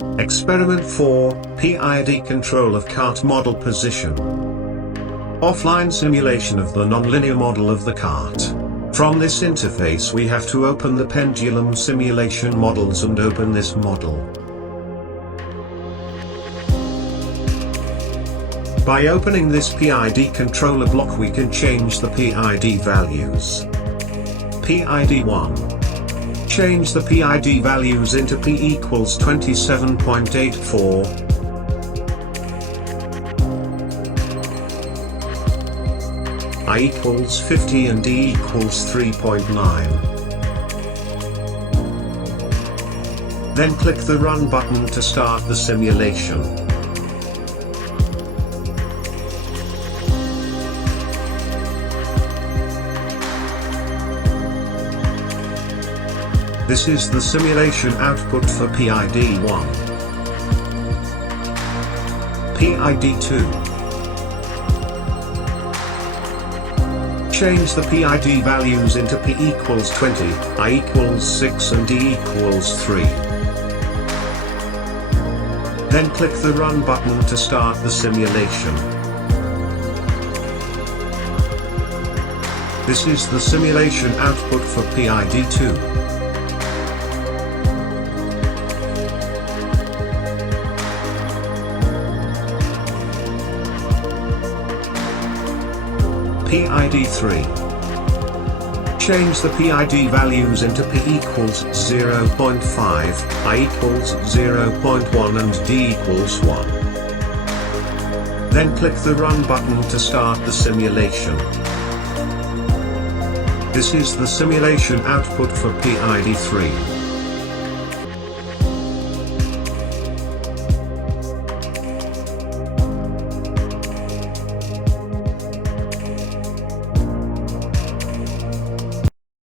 Experiment 4, PID control of cart model position. Offline simulation of the nonlinear model of the cart. From this interface we have to open the Pendulum simulation models and open this model. By opening this PID controller block we can change the PID values. PID 1. Change the PID values into P equals 27.84. I equals 50 and D equals 3.9. Then click the Run button to start the simulation. This is the simulation output for PID 1. PID 2. Change the PID values into P equals 20, I equals 6 and D equals 3. Then click the Run button to start the simulation. This is the simulation output for PID 2. PID 3. Change the PID values into P equals 0.5, I equals 0.1 and D equals 1. Then click the Run button to start the simulation. This is the simulation output for PID 3.